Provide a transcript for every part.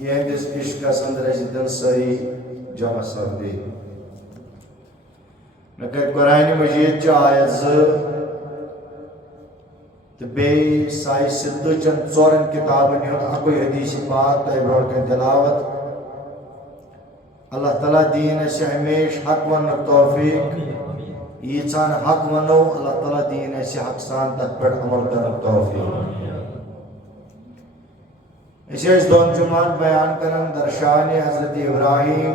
یہندس عشقس اندر دل ساری جمع سپدے مگر قرآن مجید چہ آیت تو بی سائی سدھ چند ژورن کتابن ہند اکوئی حدیث پاک تہ برونٹ کن تلاوت اللہ تعالیٰ دین اسے ہمیش حق ونک توفیق ییژان حق ونو اللہ تعالیٰ دین اسے حق سان تت پہ عمل کرنک توفیق اسے اس دون جمعان بیان کرن در شان حضرت ابراہیم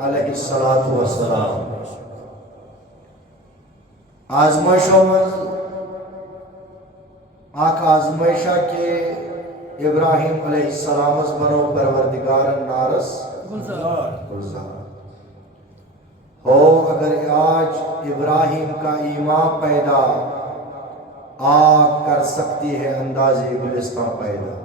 علیہ السلام آزمائشوں میں آک آزمائشہ کے ابراہیم علیہ السلام بنو پروردگار نارس گلزار ہو اگر آج ابراہیم کا ایمان پیدا آگ کر سکتی ہے انداز گلستان پیدا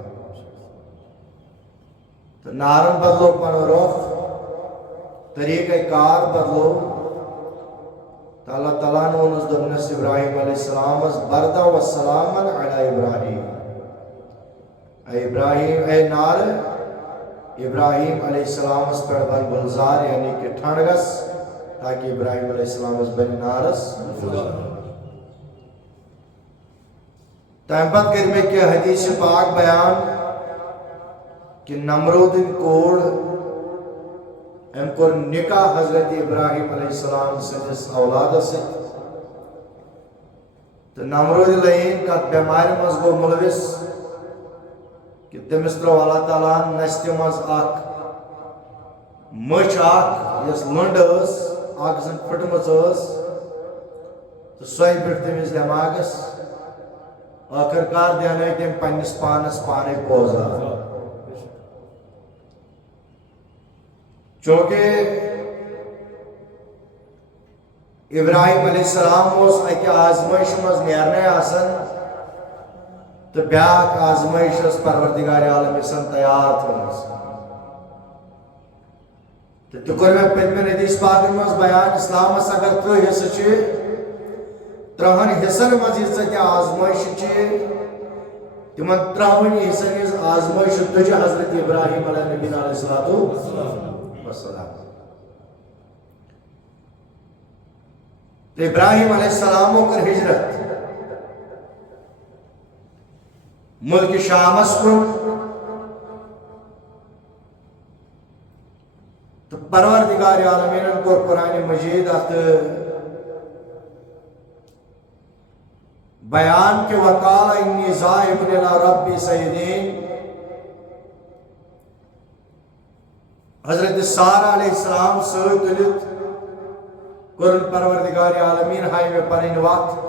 تو نارن بدلو پنو رخ طریقہ کار بدلو تو اللہ تعالیٰ نے انس دبنس ابراہیم علیہ السلام بردا و سلامن علی ابراہیم اے ابراہیم اے نار ابراہیم علیہ السلام پر بن گلزار یعنی کہ ٹھنڈگس تاکہ ابراہیم علیہ السلام بن نارس تیمپت کرنے کے حدیث پاک بیان کہ نمرودن کوڑ ام کور نکاح حضرت ابراہیم علیہ السلام سندس اولاد سے تو نمرود لین کا بیمار مز گو ملوث کہ تمس ترو اللہ تعالیٰ نشتہ مز اخ مچھ اخ یس لنڈ اخ زن پھٹمژ تو سوے پھٹ تمس دماغس آخر کار دیانائی تم پنس پانس پانے پوزا چونکہ ابراہیم علیہ السلام اس اکہ آزمائش مز نیرنے آسن تو بیاک آزمائش اس پروردگار عالم سن تیار تھنس تو تکر میں پنمن حدیث پاک مز بیان اسلام اس اگر تو حصہ چھے ترہن حصن مز حصہ کیا آزمائش چھے تمن ترہن حصن از آزمائش تجھے حضرت ابراہیم علیہ نبی علیہ السلام تو ابراہیم علیہ السلام کر ہجرت ملک شامس کن تو پروردگار عالمین کو قرآن مجید ات بیان کے وقال انی ذاہب الی ربی سیدین حضرت سارہ علیہ السلام سوئی تلت قرآن پروردگار عالمین ہائی میں پنین وقت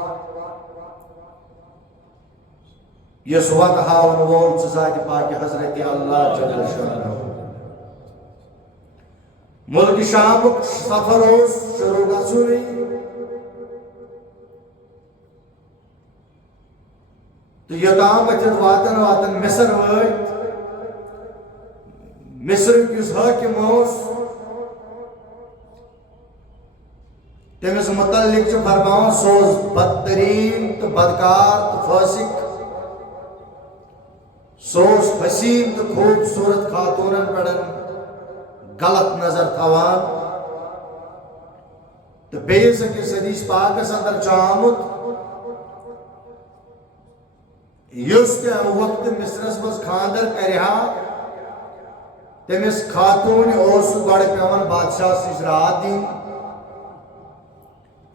یہ وقت ہاون وول ذات پاک حضرت اللہ جل شانہ ملک شام سفر شروع گژھُنٕے تو یوتام ورتھ واتن مصر وٲتۍ مصر کس حاکم تمس متعلق فرمان سوز بدترین تو بدکار تو فاسق سوز حسین تو خوبصورت خاتونن پڑن غلط نظر تھوان تو بیس کس حدیث پاکس اندر چامت یس تہ وقت مصرس مز خاندر کرہا تمس خاتون گڑ پیون بادشاہ سش رات دن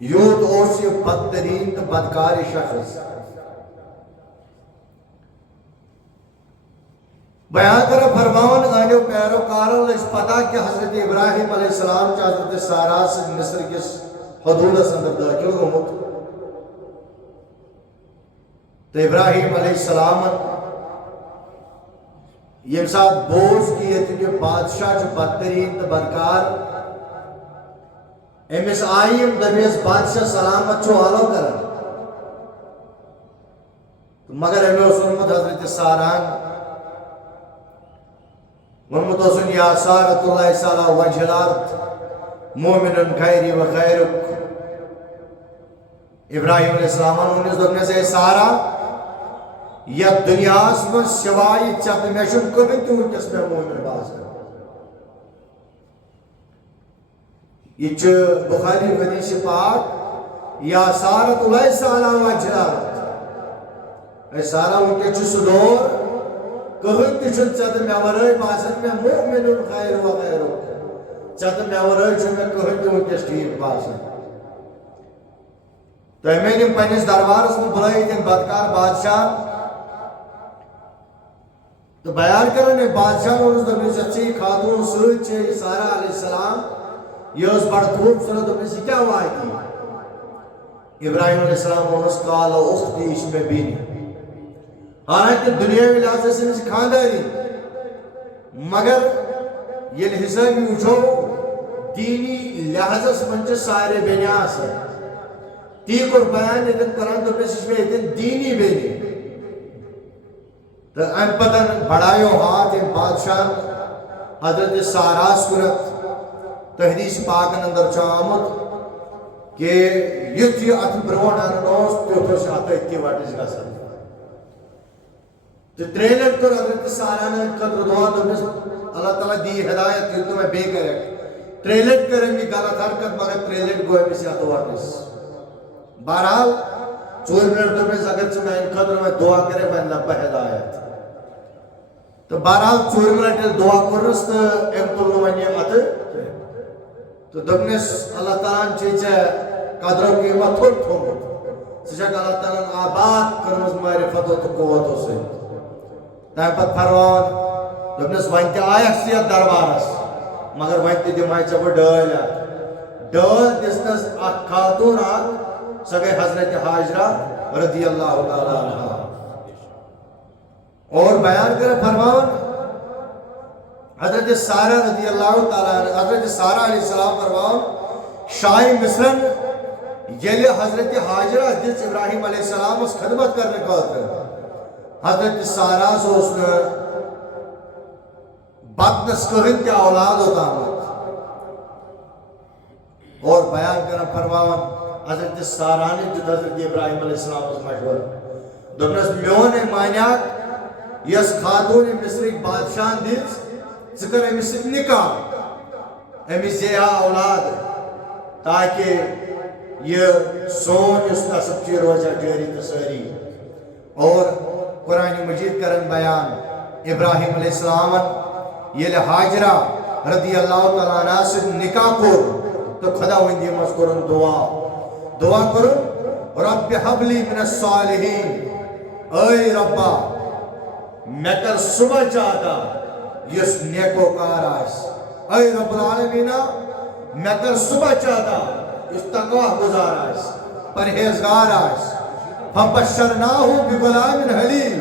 یوت یہ بدترین تو بدکار شخص بیان کر فرمان انیو پیروکارن لج پتہ کہ حضرت ابراہیم علیہ السلام حضرت سارا سے مصر کس حدود اندر داخل گومت تو ابراہیم علیہ السلام یم ساتھ بوز کی کہ بادشاہ جو بدترین تو بدکار امس آئیم دمیس بادشاہ سلامت چھو حالو کرن مگر امی سنمت حضرت ساران ونمت سن یا سارت اللہ صلی وجہ الارض مومن خیری و خیرک ابراہیم علیہ السلام انہوں نے سے سارا یا دنیا من سوائے چت مے کہین تہ ونکس مے مومن باسان یہ بخاری حدیث پاک یا سارت لیس علی وجہ اے سارا ونکس سہ دور کہین تہ ژت مے ورٲے باسان مے مومن خیر و غیر ژت مے ورٲے مے کہین تہ ونکس ٹھیک باسان تہ میں نم پنس دربارس من بلائیت بدکار بادشاہ تو بیان کرن بادشاہ اس دپس ژے خاتون ست سارا علیہ السلام یہ بڑ خوبصورت دپس کیا واقعی ابراہیم علیہ السلام ونس قال اختی اس میں بینی حالانکہ دنیاوی لحاظ سے خانداری مگر یل حساب وچھو دینی لحاظ من سارے بینی آسان تی کور بیان یتن قرآن دپس اس میں یتن دینی بینی تو ام پتن بڑایو ہاتھ بادشاہ حضرت ساراس کرت تحدیث پاکن اندر آمت کہ یت یہ ات برون انس تیوت ات اتھی وٹس گسان تو تریلٹ کر حضرت سارا قدر دعا دپس اللہ تعالیٰ دی ہدایت یل تو میں بے کرک تریلٹ کریں گی غلط حرکت مگر تریلٹ گو امس ات وٹس بہرحال 4 منٹ دپس اگر ژٕ میانہ خاطر میں دعا کرے میں لبہ ہدایت تو بہرحال 4 منٹ دعا کرس تو ام تل ون یہ ات تو دپنس اللہ تعالیٰ ژے قدر و قیمت تھوڑ تھومت ژٕ اللہ تعالیٰ آباد کرمز معرفت و قوتو ست تمہ پتہ فرمان دپنس ون تہ آیس یتھ دربارس مگر ون تہ دمے ژے بہ ڈٲلۍ دِژنس اکھ خاتون اکھ سۄ گٔے حضرت حاجرہ رضی اللہ تعالیٰ عنہ اور بیان کرے فرمان حضرت سارہ رضی اللہ تعالیٰ عنہ حضرت سارہ علیہ السلام فرمان شاہ مصرن یل حضرت حاجرہ دس ابراہیم علیہ السلام اس خدمت کرنے خاطر حضرت سارہ اس بدنس کہن کیا اولاد ہوتا اور بیان کرنا فرمان حضرت سارہ نے جو حضرت ابراہیم علیہ السلام اس مشور دپنس میون مانیاک یس خاتون مصرک بادشاہ دس ژٕ کر امس سۭتۍ نکاح امس زیہا اولاد تاکہ یہ سون اس نسب چھ روزہ جاری تو ساری اور قرآن مجید کرن بیان ابراہیم علیہ السلام یل حاجرہ رضی اللہ تعالیٰ عنہ سے نکاح کور تو خدا وندی مز کرن دعا کرن رب حبلی من الصالحین اے ربا میں کر صبح چاہتا یس نیکو کار آس اے رب العالمین میں کر صبح چاہتا یس تقوی گزار آس پرہیزگار آس فبشرناہ بغلام حلیم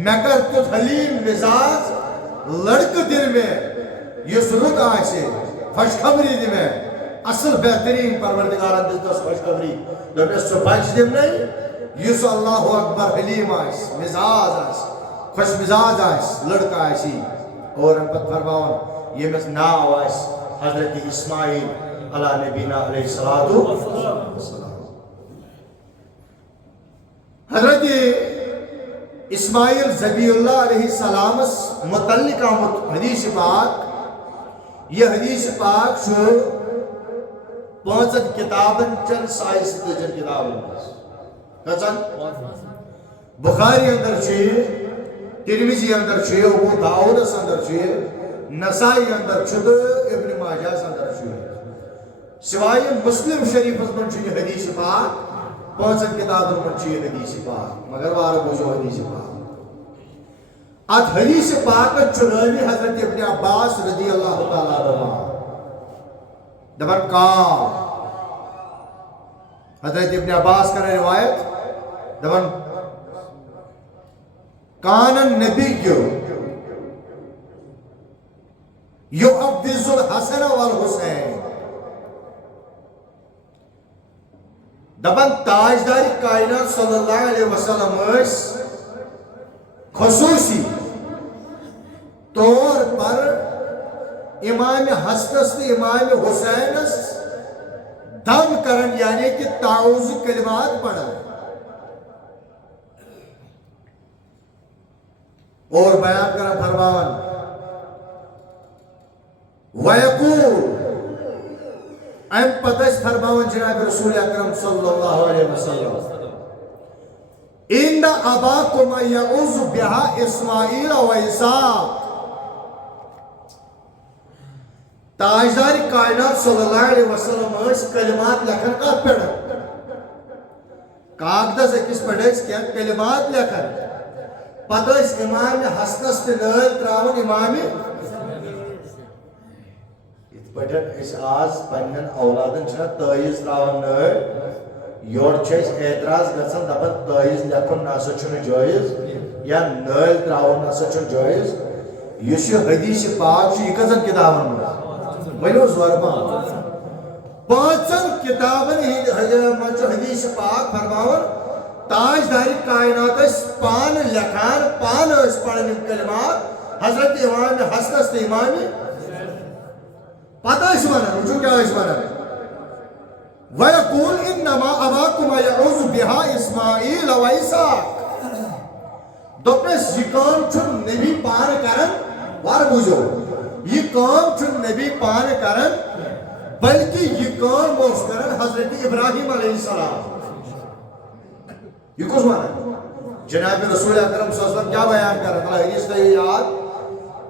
میں کر تجھ حلیم مزاج لڑک دل میں یس رت آسے خوشخبری دی میں اصل بہترین پروردگاران دس خوشخبری دپس سو بچ دم نہیں یس اللہ اکبر حلیم آس مزاج آس خوش مزاج آس لڑکا آسی اور ہم پتہ فرماؤن یہ مس ناو آس حضرت اسماعیل علیہ نبینا علیہ السلام حضرت اسماعیل ذبی اللہ علیہ السلام متعلق آمد حدیث پاک یہ حدیث پاک شو 5 کتابن چن سائز تجن کتابن کچن بخاری اندر چھے ترمذی اندر چھے ابو داؤد اندر چھے نسائی اندر چھے ابن ماجہ اندر چھے سوائے مسلم شریف من چھے حدیث پاک 5 کتابن من چھے حدیث پاک مگر وارہ بوجھو حدیث پاک ات حدیث پاک چناوی حضرت ابن عباس رضی اللہ تعالیٰ عنہ دبن کام حضرت ابن عباس کا روایت دبن کان النبی یعوذ الحسن والحسین دبن تاجدار کائنات صلی اللہ علیہ وسلم اس خصوصی طور پر امام حسنس و امام حسینس دم کرن یعنی کہ تعوذ کلمات پڑھن اور بیان کرن فرمان وَيَقُولُ ام پتہ فرماون جناب رسول اکرم صلی اللہ علیہ وسلم ان اباکم یعوذ بها اسماعیل و اسحاق تاجدار کائنات صلی اللہ علیہ وسلم اس کلمات لکھن کت پہ کاغذ اکس پہ کیا کلمات لکھن پتہ اس امام حسنس پہ نل تراون امام ات پہ اس آز پنن اولادن چھنا تائیز تراون نل یور چھس اعتراض گژھان دپان تائیز لکھن نسا چھن جائز یا نل تراون نسا چھن جائز یس یہ حدیث پاک چھ یہ کتن کتابن من ونو زوربان پانچن کتابن حدیث پاک فرماون تاجدار کائنات اس پان لکھان پان اس پڑھن کلمات حضرت امام حسنس امام پتہ اس ونان وچھو کیا اس ونان وَيَقُولُ إِنَّمَا أَبَاكُمَ يَعُوذُ بِهَا إِسْمَاعِيلَ وَإِسْحَاقَ دوپنس یہ کام چھن نبی پان کرن وار بوجھو یہ کام چھن نبی پان کرن بلکہ یہ کام موس کرن حضرت ابراہیم علیہ السلام یہ کس مانا جناب رسول اکرم صلی اللہ علیہ وسلم کیا بیان کرن اللہ حدیث تا یاد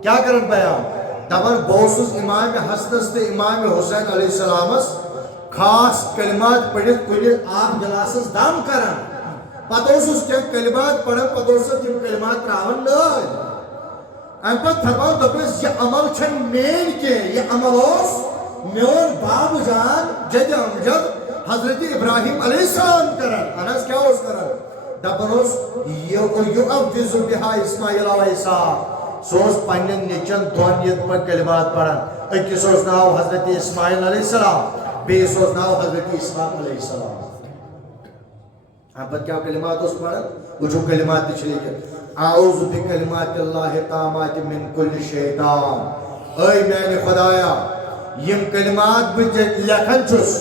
کیا کرن بیان دبن بوسوس امام حسنس تے امام حسین علیہ السلام خاص کلمات پڑھت کنی آپ گلاسس دم کرن پتہ اس کیا کلمات پڑھن پتہ اس کیا کلمات راون نال ام پت فرمان دپس یہ عمل چھن مین کے یہ عمل اس میون باب جان جد امجد حضرت ابراہیم علیہ السلام کرن انس کیا اس کرن دپن اس یعوذ بها اسماعیل و اسحاق سوز پنن نیچن دون یت پر کلمات پڑھن اکی سوز ناو حضرت اسماعیل علیہ السلام بے سوز ناو حضرت اسحاق علیہ السلام ہم پر کیا کلمات اس پڑھن وچھو کلمات چلی کہ اعوذ بکلمات اللہ تامات من کل شیطان اے میں نے خدایا یم کلمات لکھن چھس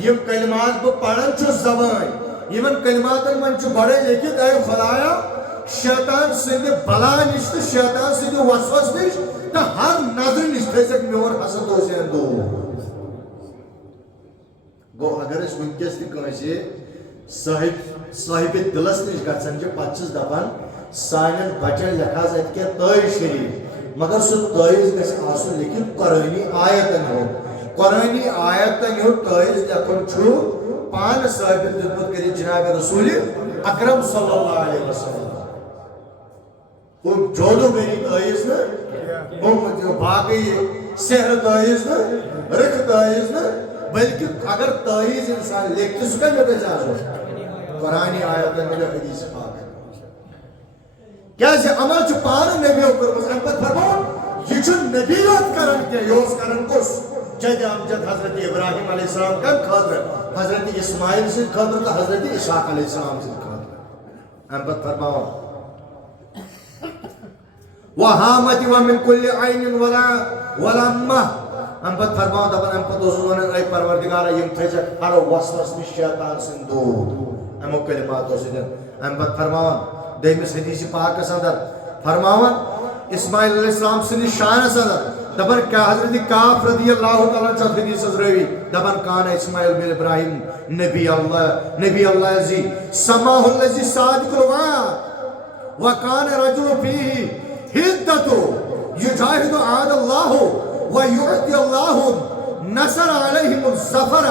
یم کلمات پڑھن چھس زبان یمن کلماتن من چھ بڑے لیکن اے خدایا شیطان سند بلا نش تو شیطان سند وسوس نش تو ہر نظر نش تھیسک میون حسد حسین دور گو اگر اس ونکس تہ کانسی صاحب دلس نش گژھان چھ پتہٕ دپان سانین بچن لکھاس ات کیا تٲیٖز شریف مگر سُہ تٲیٖز گژھِ آسُن لیکن قرآنی آیتن ہُنٛد قرآنی آیتن ہُنٛد تٲیٖز لیکھُن چھُ پان ثابت دیُتمُت کٔرِتھ جناب رسول اکرم صلی اللہ علیہ وسلم جودو گری تائیز نا باقی سحر تائیز نا رکھ تائیز نا بلکہ اگر تائیز انسان لیکھتے سکا میں بچا سو قرآنی آیت میں حدیث پاک کیا سے عمل چھ پان نبی اوپر بس احمد فرمون یہ چھ نبیت کرن کے یوز کرن کس جد امجد حضرت ابراہیم علیہ السلام کا خاطر حضرت اسماعیل سے خاطر تو حضرت اسحاق علیہ السلام سے خاطر احمد فرمون وہامت ومن کل عین ولامہ ہم پت فرماؤ دپن ہم پت اوسن اے پروردگارا یم تھیزک ہر وسوس نش شیطان سن دور ہمو کلمات اوسن ہم پت فرماؤ دیمس حدیث پاک اندر فرماؤ اسماعیل علیہ السلام سن شان اندر دپن کیا حضرت کاف رضی اللہ تعالی عنہ حدیث روی دپن کان اسماعیل بن ابراہیم نبی اللہ عزیز سماہ الذی صادق الوعد وکان رجل فیہ حدتو یجاہد عاد اللہ ویعطی اللہ نصر علیہم الزفر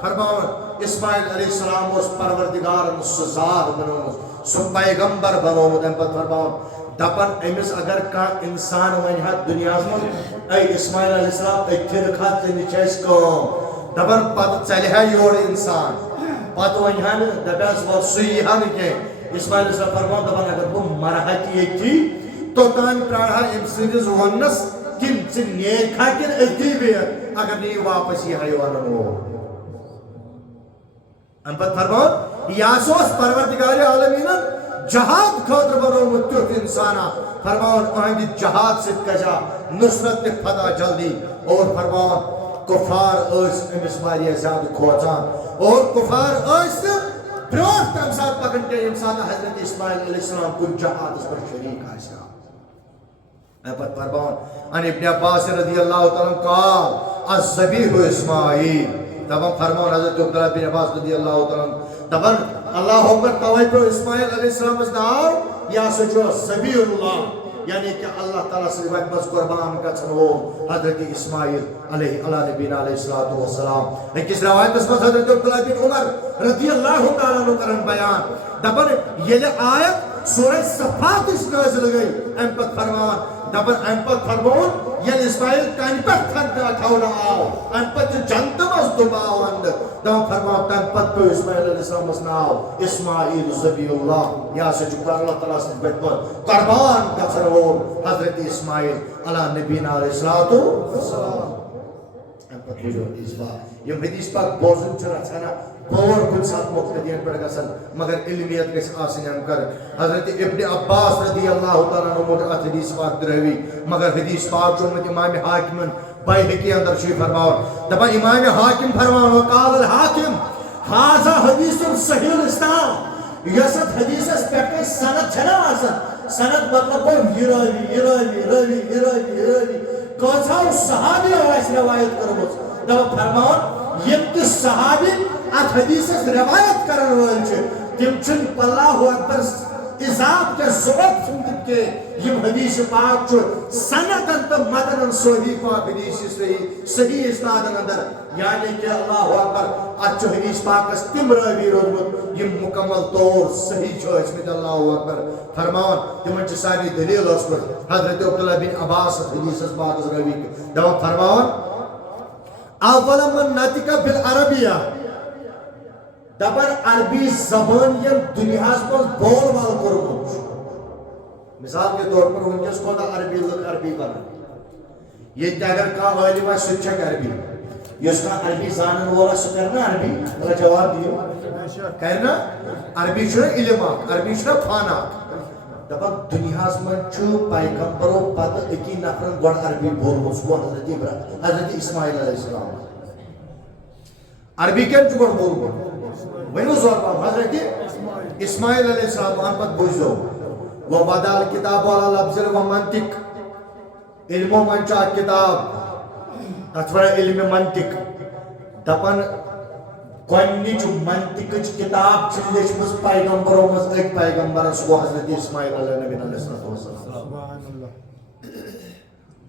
فرماؤن اسماعیل علیہ السلام اس پروردگار سزار بنومت سو پیغمبر بنومت ام پت فرماؤن دپن امس اگر کان انسان ونیہت دنیا من اے اسماعیل علیہ السلام اتھر خط نچیس کام دپن پت چلہا یور انسان پت ونیہن دپیس وہ سیہن کے اسماعیل علیہ السلام فرماؤن دپن اگر وہ مرحتی ایتی تو تان پراڑا ام سندس ونس کم سے نیک کھاکن اتھی بھی اگر نہیں واپس یہ حیوانن ہو ام پت فرماؤن یاسوس پروردگار عالمین جہاد خاطر بنو متیوت انسانا فرماؤن آئندی جہاد سے کجا نصرت فتح جلدی اور فرماؤن کفار اس امس واریہ زیادہ کھوچان اور کفار اس پروٹ تمسات پکن کے انسان حضرت اسماعیل علیہ السلام کن جہاد اس پر شریک آئیسا پت فرمان ان ابن عباس رضی اللہ تعالیٰ قال الذبیح اسماعیل دبن فرمان حضرت عبداللہ بن عباس رضی اللہ تعالیٰ دبن اللہ اکبر توجہ اسماعیل علیہ السلام اس ناو یا سجو ذبیح اللہ یعنی کہ اللہ تعالیٰ سے وقت بس قربان کا چھنو حضرت اسماعیل علیہ نبینا علیہ السلام ایک اس روایت اس میں حضرت عبداللہ بن عمر رضی اللہ تعالیٰ عنہ کرن بیان دبن یہ آیت سورہ صفات اس نازل گئی ام پت فرمان دبن ام پت فرمان یہ اسماعیل کانی پت کھونا آو ام پت جنتم از دباو اندر دبن فرمان تم پت پہ اسماعیل علیہ السلام اس ناو اسماعیل ذبیح اللہ یا سے چکا اللہ تعالیٰ سے بیت پر قربان کا سرور حضرت اسماعیل علی نبینا علیہ السلام ام پت بجو حدیث پاک یہ حدیث پاک بوزن چرا چھانا اور کچھ ساتھ مقتدین پڑھ گا سن مگر علمیت کے آسن ہم کر حضرت ابن عباس رضی اللہ تعالیٰ عنہ مدعات حدیث پاک دروی مگر حدیث پاک جو امام حاکمن بائحقی اندر شریف فرماؤ دبا امام حاکم فرماؤ وقال الحاکم حاضا حدیث صحیح الاسلام یسد حدیث اس پہ سند چھنا آسن سند مطلب کوئی راوی کونسا صحابی آواز روایت کرموز دبا فرماؤ یم کس صحابی ات حدیث روایت کرن وال چھ تم چن اللہ اکبر اضاف کے ضبط سندت کے یم حدیث پاک چھ سندن تو مدن صحیح پاک حدیث صحیح اسناد اندر یعنی کہ اللہ اکبر ات حدیث پاک اس تم راوی روزمت یم مکمل طور صحیح چھ اس میں اللہ اکبر فرمان تم چھ ساری دلیل اس پر حضرت عبداللہ بن عباس حدیث اس پاک اس راوی دو فرمان اول من ناطق بالعربیہ دبر عربی زبان یہ دنیا پر بول بال کرو مثال کے طور پر ان جس کو عربی لوگ عربی بنا یہ اگر کا عالم ہے سچک عربی یہ کا عربی زانن والا سکرنا عربی والا جواب دیو کہنا عربی شو علم عربی شو فانا دبر دنیا میں چھو پیغمبروں پتہ اکی نفرن گوڑ عربی بول مسکو حضرت اسماعیل علیہ السلام عربی کیا چھو گوڑ بول وینو زور حضرت اسماعیل علیہ السلام آن پت بوجھو وہ بدال کتاب والا لفظ و منطق علم و منچا کتاب اتفر علم منطق دپن گوڑنی چو منطق کتاب چلیش مز پیغمبروں مز ایک پیغمبر سو حضرت اسماعیل علیہ السلام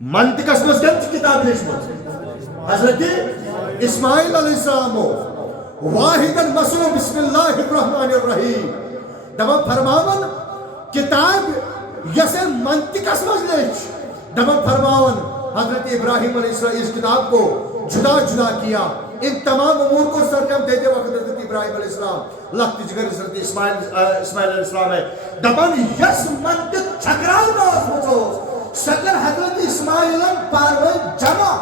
منطق اس مز کم کتاب لیش مز حضرت اسماعیل علیہ السلام واحداً مسلو بسم اللہ الرحمن الرحیم دبا فرماون کتاب یسے منطق اسمج لیچ دبا فرماون حضرت ابراہیم علیہ السلام اس کتاب کو جدا جدا کیا ان تمام امور کو سرجم دیتے وقت حضرت ابراہیم علیہ السلام لخت جگر حضرت اسماعیل علیہ السلام ہے دبن یس منطق چھکراؤ ناز مجھو سکر حضرت اسماعیل پاروی جمع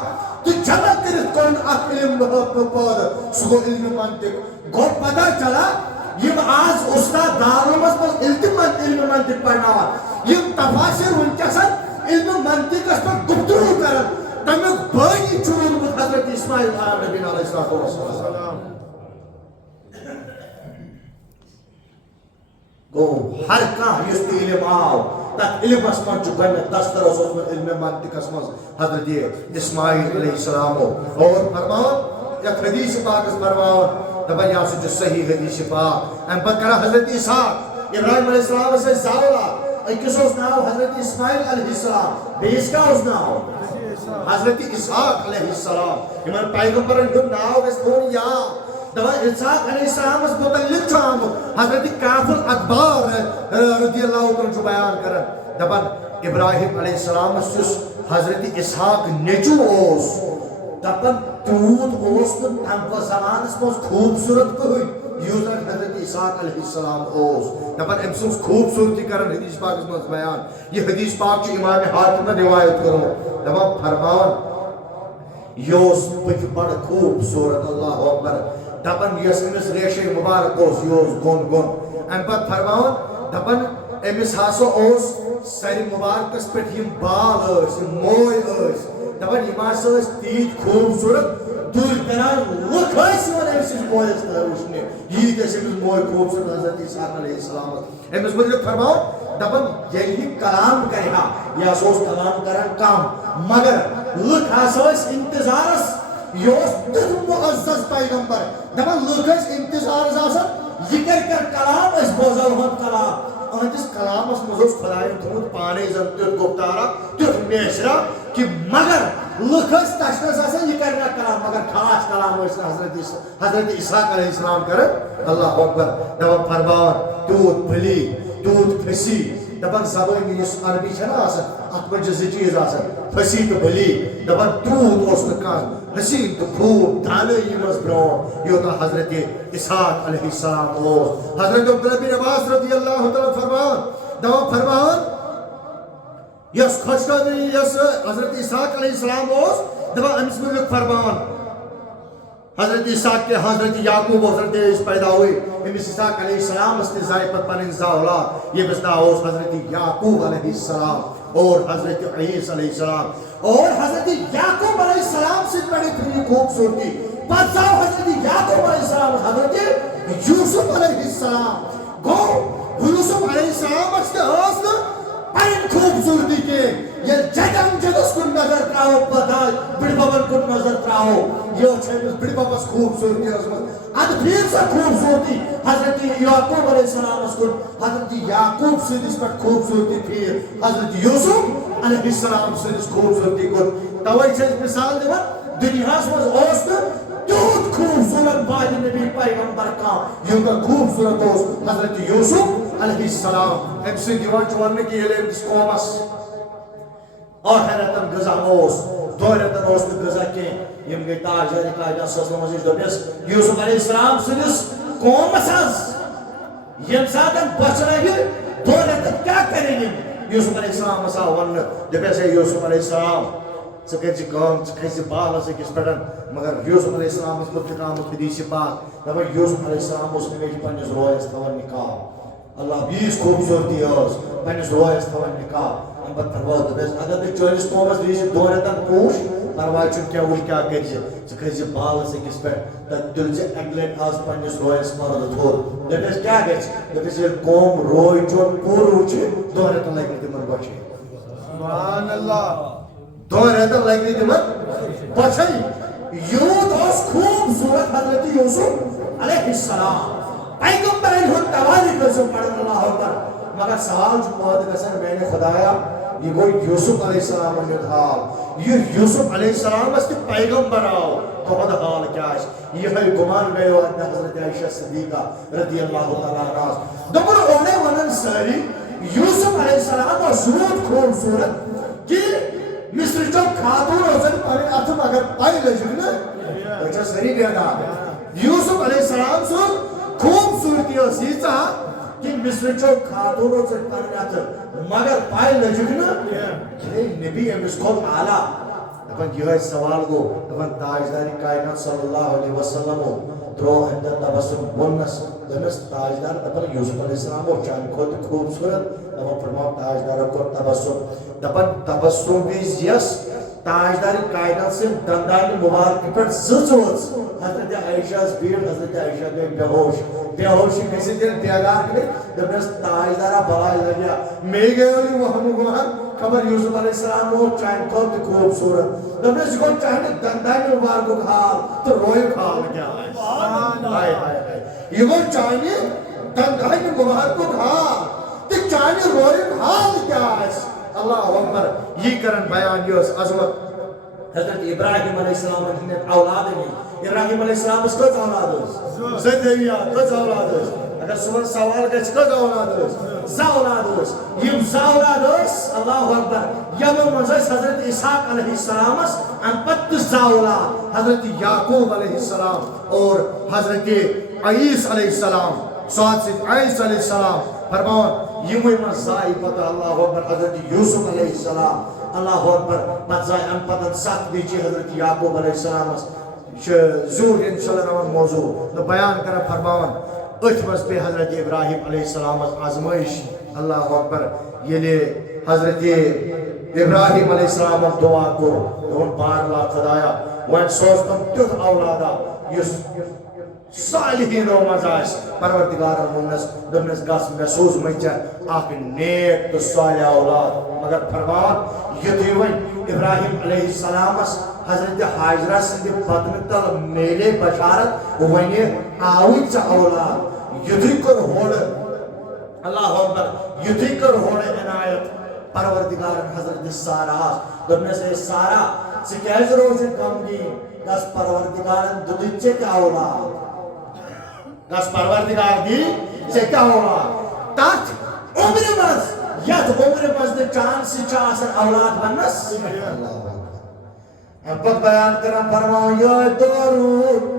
تو جمع کرت کون اک علم پود سو علم منطق گو پتا چلا یم آز استاد دارمس پر علم منطق پڑھنا یم تفاسیر ان کے ساتھ علم منطق اس پر گفتگو کرن تمیک بانی چون حضرت اسماعیل علیہ السلام گو ہر کان یست علم آو تک علم اسمان چکن دستر اس میں علم منطق اسمان حضرت اسماعیل علیہ السلام اور فرماؤ یا حدیث پاک اس فرماؤ دبا یا سجھ صحیح حدیث پاک ام پت کرا حضرت اسحاق ابراہیم علیہ السلام سے زاولا کس اس ناو حضرت اسماعیل علیہ السلام بیس کا اس ناو حضرت اسحاق علیہ السلام ایمان پیغمبر ان کو ناو اس دون یا دبا اسحاق علیہ السلام اس متعلق چھام حضرت کافر اکبار رضی اللہ عنہ جو بیان کرن دبا ابراہیم علیہ السلام اس حضرت اسحاق نیچو اوس دبا تود اوس تم کو زمان اس موز خوبصورت کو ہوئی یوزر حضرت اسحاق علیہ السلام اوس دبا امسوس خوبصورتی کرن حدیث پاک اس موز بیان یہ حدیث پاک جو امام حاکم نے روایت کرو دبا فرماون یوس پچ بڑ خوبصورت اللہ اکبر دپن یس امس ریشے مبارک اوس یوس گون گون ام پت فرماون دپن امس ہاسو اوس سر مبارکس پہ یم بال اس موئے اس دپن یم ہاسو اس تیج خوبصورت دور دران لک اس ون امس موئے اس وچھنے یہ کیس امس موئے خوبصورت حضرت اسحاق علیہ السلام امس مطلب فرماون دپن یہی کلام کرے ہا یا سوس کلام کرن کم مگر لکھ ہسا انتظارس یہ معزز پیغمبر دپان لکھ انتظارس آسان یہ کر کلام اس بوزل ہن کلام اہندس کلامس مز خدائن تھوت پانے زن تیت گفتارا تیت میشرا کہ مگر لکھس تشنس آسان یہ کرنا کلام مگر خاص کلام حضرت اسحاق علیہ السلام کر اللہ اکبر دپان فرمان تیوت بھلی تیوت پھسی دپان زبان اس عربی چھنا آسان ات من زٕ چیز آسان پھسی تو بھلی دپان تیوت اس نکان حسین تو خوب دانائی مز برون یوتا حضرت اسحاق علیہ السلام اوس حضرت عبداللہ بن عباس رضی اللہ تعالیٰ فرمان یس خوشخبری یس حضرت اسحاق علیہ السلام اوس دپان امس ملک فرمان حضرت اسحاق کے حضرت یعقوب حضرت اس پیدا ہوئی امس اسحاق علیہ السلام اس نے زائد پر پنن اولاد یہ بسنا اوس حضرت یعقوب علیہ السلام اور حضرت عیسی علیہ السلام اور حضرت یعقوب علیہ السلام سے بڑی پھری خوبصورتی پتہ حضرت یعقوب علیہ السلام حضرت یوسف علیہ السلام گو یوسف علیہ السلام اس کے حاصل پین خوبصورتی کے یہ جگم جدس کن نظر تراؤ بدائی بڑی بابن کن نظر تراؤ یہ چھے بڑی بابس خوبصورتی عظمت اد پھر سے خوبصورتی حضرت یعقوب علیہ السلام اس کن حضرت یعقوب سے اس پر خوبصورتی پھر حضرت یوسف علیہ السلام سے اس خوبصورتی کن توائی چھے مثال دیوا دنیا سے اوست تیوت خوبصورت بعد نبی پیغمبر کا یوں کا خوبصورت اوست حضرت یوسف علیہ السلام ام سے دیوان چوارنے کی علم اس قومس اور حیرتن غذا اوس دورتن اوس غذا کے یم گئی تاجر قائدہ سسلم عزیز دوبیس یوسف علیہ السلام سنس قومس از یم ساتن بچنے گی دورتن کیا کریں گے یوسف علیہ السلام مسا ون دوبیس ہے یوسف علیہ السلام سکھے کام سکھے بالا سے کس پڑھن مگر یوسف علیہ السلام اس متقام حدیث پاک دبا یوسف علیہ السلام اس نے میری پنجس رویس تون نکاح اللہ بیس خوبصورتی اس پنجس رویس تون نکاح ہم بات پرواز دبیس اگر تو چولیس قومس دیسی دورتن پوش پرواز چون کیا وہی کیا کریے سکھے بالا سے کس پڑھ دل سے اگلٹ آز پنجس رویس مرد تھور دبیس کیا گیس دبیس یہ قوم روی چون پورو چھے دورتن لگی تمن بچے سبحان اللہ دورتن لگی تمن بچے یوت اس خوبصورت حضرت یوسف علیہ السلام پیغمبر انہوں توالی قسم پڑھن اللہ اکبر مگر سوال جو بہت قسم میں نے خدایا یہ کوئی یوسف علیہ السلام نے حال یہ یوسف علیہ السلام اس کے پیغمبر آؤ تو بہت حال کیا ہے یہ ہے گمان گئے ہو حضرت عائشہ صدیقہ رضی اللہ تعالیٰ عنہ دبر اونے ونن ساری یوسف علیہ السلام اور ضرورت خوبصورت کہ مصر جو خاتون حسن پڑھے اتم اگر پائی لجھنا اچھا سری بیادا یوسف علیہ السلام سن خوبصورتی اور سیچا کہ مصر جو خاتون حسن پڑھے اتم مگر پائی لجھنا نبی امس کو آلہ دپن یہ سوال گو دپن تاجداری کائنات صلی اللہ علیہ وسلم درو اندر تبسم بنس دمس تاجدار دپن یوسف علیہ السلام اور چاند خود خوبصورت دپن فرماؤ تاجدار کو تبسم دپن تبسم بیز یس تاجداری کائنات سے دندان مبارک پر زوز حضرت عائشہ بیر حضرت عائشہ گئی بے ہوشی کسی دن پیغار کے دپن تاجدارہ بلائی لگیا میں گئے ہوئی وہ ہم گوہن خبر یوسف علیہ السلام وہ چاہن کو خوبصورت دپن اس کو چاہنے دندان مبارک کو حال تو روئے کھال کیا ہے یہ وہ چاہنے دندان مبارک کو حال تو چاہنے روئے حال کیا ہے اللہ اکبر یہ کرن بیان یہ عظمت حضرت ابراہیم علیہ السلام نے اولاد نہیں ابراہیم علیہ السلام اس کچھ اولاد ہے زندگیہ کچھ اولاد ہے اگر سبن سوال کچھ کچھ اولاد ہے زاولاد ہے یہ زاولاد ہے اللہ اکبر یہ منزل حضرت اسحاق علیہ السلام ان پت زاولاد حضرت یعقوب علیہ السلام اور حضرت عیسی علیہ السلام ساتھ سے عیسی علیہ السلام فرمان یہ من زائی پتہ اللہ اکبر حضرت یوسف علیہ السلام اللہ اکبر پتہ زائی ان پتہ ساتھ دیجی حضرت یعقوب علیہ السلام زور انشاءاللہ موضوع تو بیان کرا فرمان اتمس پہ حضرت ابراہیم علیہ السلام آزمائش اللہ اکبر یہ حضرت ابراہیم علیہ السلام دعا کو ان بار اللہ خدایا وین سوچتم تیت اولادا صالحینو مز آس پروردگار وونس دپنس گس مے سوز مجھے اخ نیک تو صالح اولاد مگر فرمان یتھی ون ابراہیم علیہ السلام حضرت حاجرہ سند بدن تل میلے بشارت ون آوی ژے اولاد یتھی کر ہوڑ اللہ اکبر یتھی کر ہوڑ عنایت پروردگار حضرت سارہ دپنس اے سارہ ژے کیازِ روزِ غمگین گس پروردگارن دِتُے ژےٚ تہِ اولاد گس پروردگار دی ژےٚ تہِ اولاد تتھ عمرِ منٛز یتھ عمرِ منٛز نہٕ چانسٕے چھِ آسان اولاد بننس امہِ پتہٕ بیان کران فرماوان یہے دور روٗد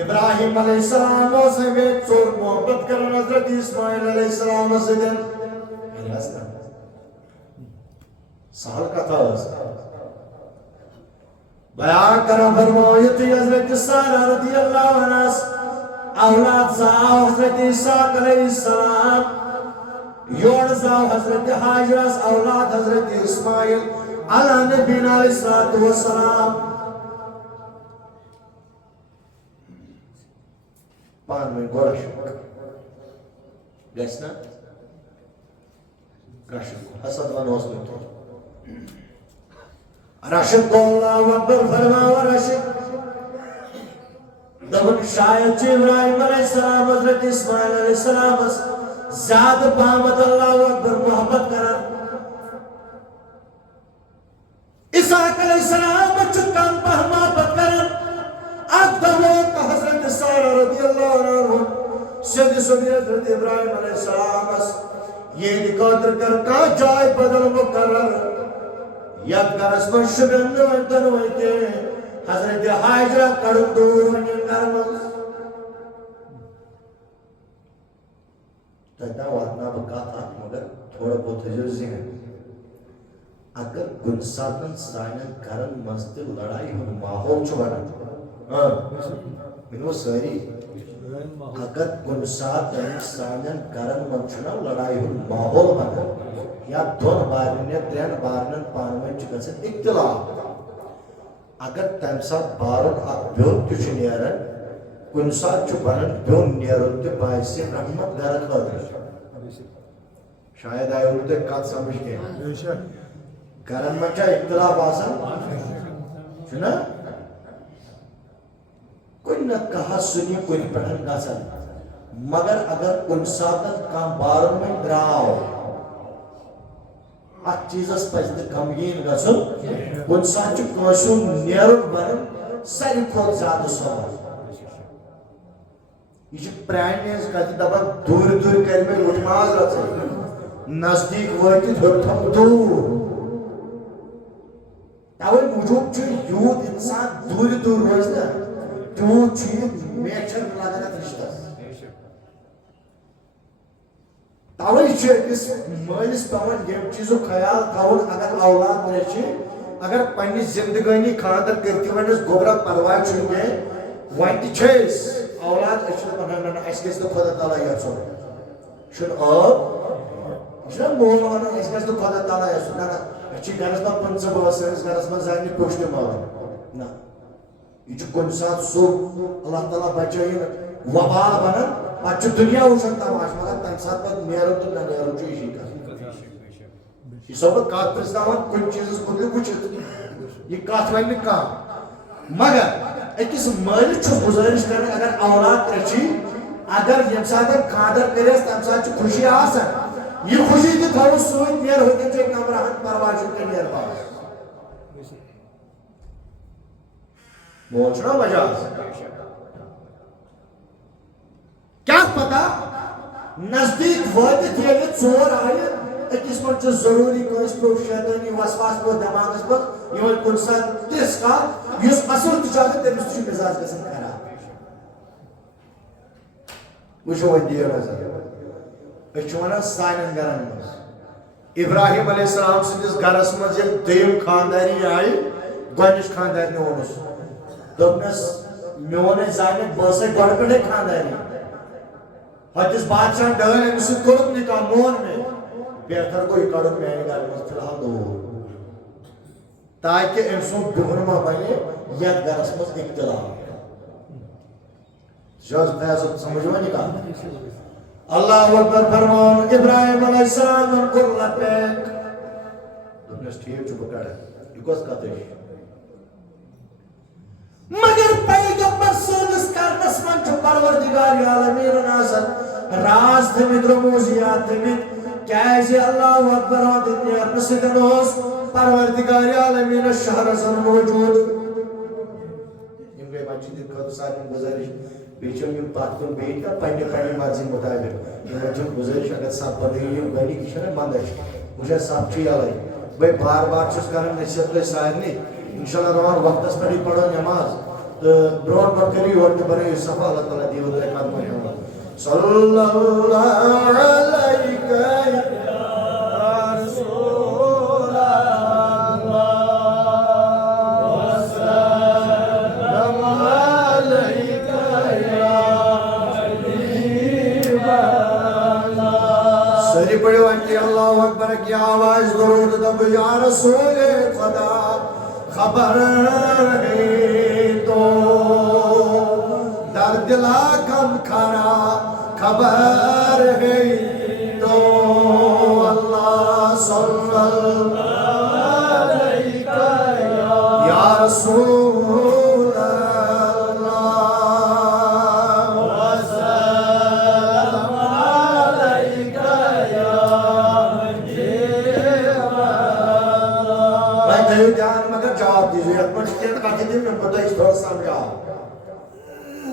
ابراہیم علیہ السلام اوس ہمیں ژوٚر محبت کران حضرت اسماعیل علیہ السلام سۭتۍ سہل کتھا ٲس بیان کران فرماوان یُتھُے حضرت سارہ رضی اللہ عنہ اولاد زاو حضرت اسحاق علیہ السلام یور زاو حضرت حاجرس اولاد حضرت اسماعیل علی نبینا علیہ السلام پان میں گوڑا شک گسنا رشد حسد ونوز میں تو رشد کو اللہ اکبر فرماوا رشد دبن شاید ابراہیم علیہ السلام حضرت اسماعیل علیہ السلام زیادہ پامت اللہ اکبر محبت کرن اسحاق علیہ السلام چکن پر محبت کرن اکدوت حضرت سارہ رضی اللہ عنہ سیدھی سبھی حضرت ابراہیم علیہ السلام یہ دکاتر کر کا جائے بدل مقرر یک گرس من شبن نوانتن ہوئی کے حضرت حاجرہ کڑم دور ونین گرمز تیتا واتنا بکات آت مگر تھوڑا بہت حجر ذہن اگر گنساتن سائنن گرن مزد لڑائی ہن ماحول چھو بنا منو ساری اگر گنساتن سائنن گرن مزد لڑائی ہن ماحول بنا یا دون بارنے ترین بارنن پانوین چکن اختلاف اگر تم سات بارن اک بیون تیچ نیرن کن سات چو بنن بیون نیرن تے باعث رحمت گھر خاطر شاید آئے ہوتے کات سمجھ گئے گھرن میں چاہ اختلاف آسان چنا کن نت کہا سنی کن پڑھن گاسن مگر اگر کن ساتن کام بارن میں دراؤ ات چیزس پزِ غمگین گژھُن کُنہِ ساتہٕ چھُ کٲنٛسہِ ہُنٛد نیرُن بنُن ساروی کھۄتہٕ زیادٕ سوال یہ چھِ پرٛانہِ ہٕنٛز کتھِ دپان دوٗرِ دوٗرِ کرِ مےٚ روٚٹۍ ماز رژھٕے نزدیٖک وٲتِتھ ہیوٚک تھوٚم دوٗر توے موٗجوٗب چھُ یوٗت اِنسان دوٗرِ دوٗر روزِ نا تیوٗت چھُ یہِ میچھر لگان اتھ رشتس توے چھُ أکِس مٲلِس پیوان ییٚمہِ چیٖزُک خیال تھاوُن اگر اولاد ترٛےٚ چھِ اگر پننہِ زندگٲنی خانٛدر کٔرتھ ونس گوبرا پرواے چھُنہٕ کینٛہہ وۄنۍ تہِ چھِ أسۍ اولاد أسۍ چھِ دپان نہ اَسہِ گژھِ نہٕ خۄدا تعالیٰ یژھُن چھُنہٕ یہِ چھُنہ مول ونان اَسہِ گژھِ نہٕ خۄدا تعالیٰ یژھُن نہ أسۍ چھِ گرس منٛز 15 بٲژ سٲنِس گرس منٛز زانہِ نہٕ کوٚش تہِ مارُن نہ یہ چھُ کُنہِ ساتہٕ سُہ اللہ تعالیٰ بچٲیِن وبال بنان پتہٕ چھُ دُنیا وٕچھان تماشہٕ مگر تمہِ ساتہٕ پتہٕ نیرُن تہٕ نہ نیرُن چھُ یہِ کتھ یہ چھُسو بہٕ کتھ پرٛژھناوان کُنہِ چیٖزس مُتعلق وٕچھِتھ یہ کتھ ونہِ نہٕ کانٛہہ مگر أکِس مٲلِس چھُ گُزٲرِش کرٕنۍ اگر اولاد ترٛےٚ چھی اگر ییٚمہِ ساتہٕ خانٛدر کٔرِس تمہِ ساتہٕ چھِ خوشی آسان یہ خوشی تہِ تھاوُن سۭتۍ نیر ہوٚتٮ۪ن ژےٚ کمرہن پرواے چھُنہٕ کینٛہہ نیر باس مول چھُنہ مجاز کیا پتہ نزدیک وٲتِتھ ییٚلہِ ژور آیہِ أکِس منٛز چھُ ضروٗری کٲنٛسہِ پیوٚو شیطٲنی وسواس پیوٚو دٮ۪ماغس منٛز یِوان کُنہِ ساتہٕ تِژھ کتھ یُس اصل تہِ چھُ آسان تٔمِس تہِ چھُ مِزاج گژھان خراب وٕچھو وۄنۍ دِیو نظر أسۍ چھِ ونان سانٮ۪ن گرن منٛز ابراہیم علیہ السلام سٕنٛدِس گرس منٛز ییٚلہِ دوٚیِم خانٛدارنۍ آیہِ گۄڈنِچ خانٛدارنہِ ووٚنُس دوٚپنس میون زانہِ بہٕ ٲسے گۄڈٕ پٮ۪ٹھے خانٛدارنۍ ہۄتِس بادشاہن ڈٲلۍ أمِس سۭتۍ کوٚرُکھ نکاح مون مےٚ بہتر گوٚو یہِ کڑُن میانہِ گرٕ منٛز فی الحال دوٗر تاکہِ أمۍ سُنٛد بِہُن ما بنہِ یتھ گرس منٛز اختلاف شاز فیصل سمجھوانی کا اللہ اکبر فرمان ابراہیم علیہ السلام کر لپیک دنیاس ٹھیک چھو بکڑ یہ کس کہتے ہیں مگر پیغمبر سونس کرنس من چھو پروردگار عالمین ناسل راز تھمید رموزیات تھمید کیسے اللہ اکبر و دنیا پسیدن ہوس پروردگار عالمین شہر سن موجود ان کے بچی دن خود ساتھ گزارش بیچوں میں بات کن بیٹ کا پہنے مرضی مطابق یہ بچوں گزارش اگر صاحب پڑھیں یہ بنی کشن ہے ماندش مجھے صاحب چی آلائی بھئی بار بار چس کرنے نصیحت لے سائر نہیں انشاءاللہ روان وقت اس پڑھی پڑھو نماز تو برون پر کری ہوتے بنے یہ صفحہ اللہ تعالیٰ دیو دے قدم ہے صلی اللہ علیکہ یا رسول اللہ وسلم علیکہ یا حبیب اللہ سری پڑھو انکی اللہ اکبر کی آواز درود دب یا رسول خدا خبر ہے تو در دلا کم کھانا خبر ہے تو اللہ صلی اللہ علیکہ یا رسول اللہ وسلم علیکہ یا حبیب اللہ میں کہوں جان مگر جواب دیجئے اپنے شکیت کا دن میں پتہ اس طور سمجھا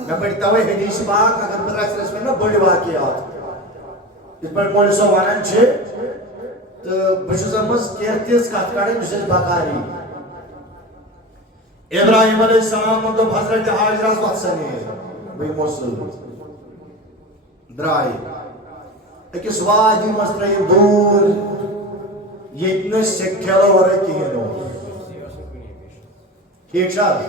میں پڑھتا ہوئے حدیث پاک اگر پتہ اس میں نا بڑی واقعات اس پر مولی سو وانان چھے تو بشوز امز کہتیز کات کارے جسے باقاری ابراہیم علیہ السلام تو حضرت حاجراز وقت سنے بھئی موصول درائی ایک سوادی مسترہی دور یہ اتنے سکھیلو ورے کی ہیں دو ٹھیک شاہ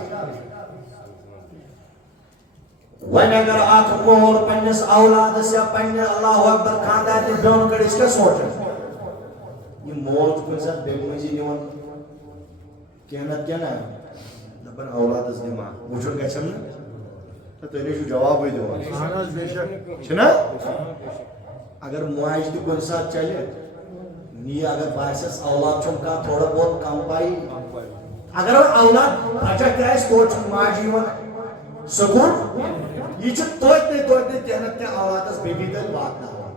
وَنَ اگر آکھ مول پنیس اولاد سے پنی اللہ اکبر خاندار نے بیون کر اس کا سوچا یہ مول چکن ساتھ بیگ مجی نیون کہنت کیا نا دبن اولاد اس نے ماں وچھن کیا چھمنا تو انہیں جو جواب ہوئی دو چھنا اگر معاش دی کن ساتھ چاہیے نہیں اگر بائیسس اولاد چمکا تھوڑا بہت کم پائی اگر اولاد بچہ کیا ہے سکوٹ معاشی ون سکون یہ چھو تویت کہنت کیا اولاد اس بیبی دل بات نہ ہوا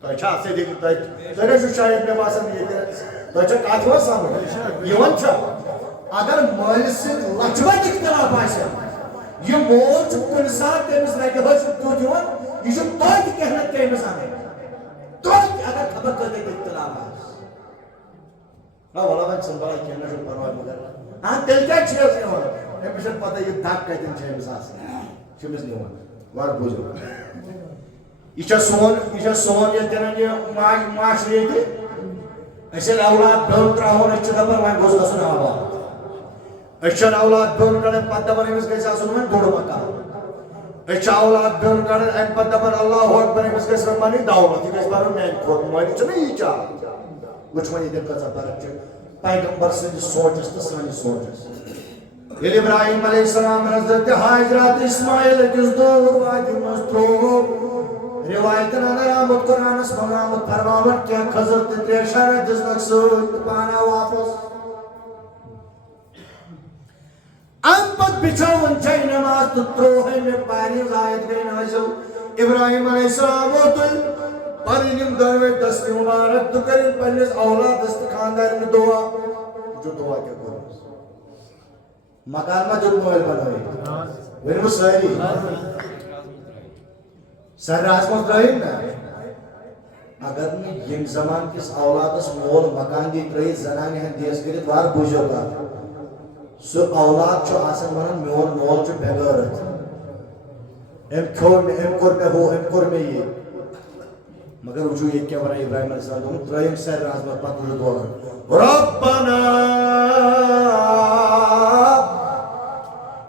تو اچھا سے دیکھ تیرے جو شاید میں باسم یہ کہ تو اچھا کات ہوا سامنے یہ ون چھا اگر مال سے لچوہ اختلاف آئیسا یہ مول چھو کنسان تیمس رہے ہوئے چھو تو دیوان یہ چھو تویت کہنت کے امسانے تویت اگر خبر کرتے اختلاف آئیسا والا بھائی سنبھالا کہنا جو پروائی مگر ہاں دل کیا چھے اس نے ہونا امیشن پتہ یہ دھاک کہتے ہیں چھے مساس چھمس نہیں ہونا وار بوجھو ایچا سون یہ تیرا یہ معاش رہی تھی ایسے اولاد بیون ترا ہونا ایچا دبر وائن گوزگا سنا آبا ایچا اولاد بیون کرنے پتہ دبر امس کیسا سنوائن گوڑو مکہ ایچا اولاد بیون کرنے این پتہ دبر اللہ اکبر امس کیسا مانی داؤلت یہ کیسا بارو میں کھوٹ موائنی چھو نہیں ایچا کچھ منی دل کا فرق ہے پیغمبر سے سوچ اس تسانی سوچ اس ابراہیم علیہ السلام حضرت حاجرات اسماعیل کس دور وادی مستروب روایتنا نرامت قرآن اس مغامت فرماوت کیا خضر تتری شرط جس نقصد پانا واپس امپت بچھاون چاہی نماز تتروہ میں پاری غائد گئی نازل ابراہیم علیہ السلام ہوتل پرینیم دروے دستی مبارک تو کریں پنیس اولاد دست خاندار میں دعا جو دعا کیا کرو مکان میں جو مویل بنائی وہ سہری سر رازمت رہی نا اگر میں یم زمان کس اولاد اس مول مکان دی رہی زنانی ہیں دیس کرید وار بوجھو گا سو اولاد چو آسن منن میون مول چو بغیرت ام کور میں ہو ام کور میں یہ مگر وجو یہ کیا برای ابراہیم علیہ السلام ترہیم سر رازمت پاک وجود ہوگا ربنا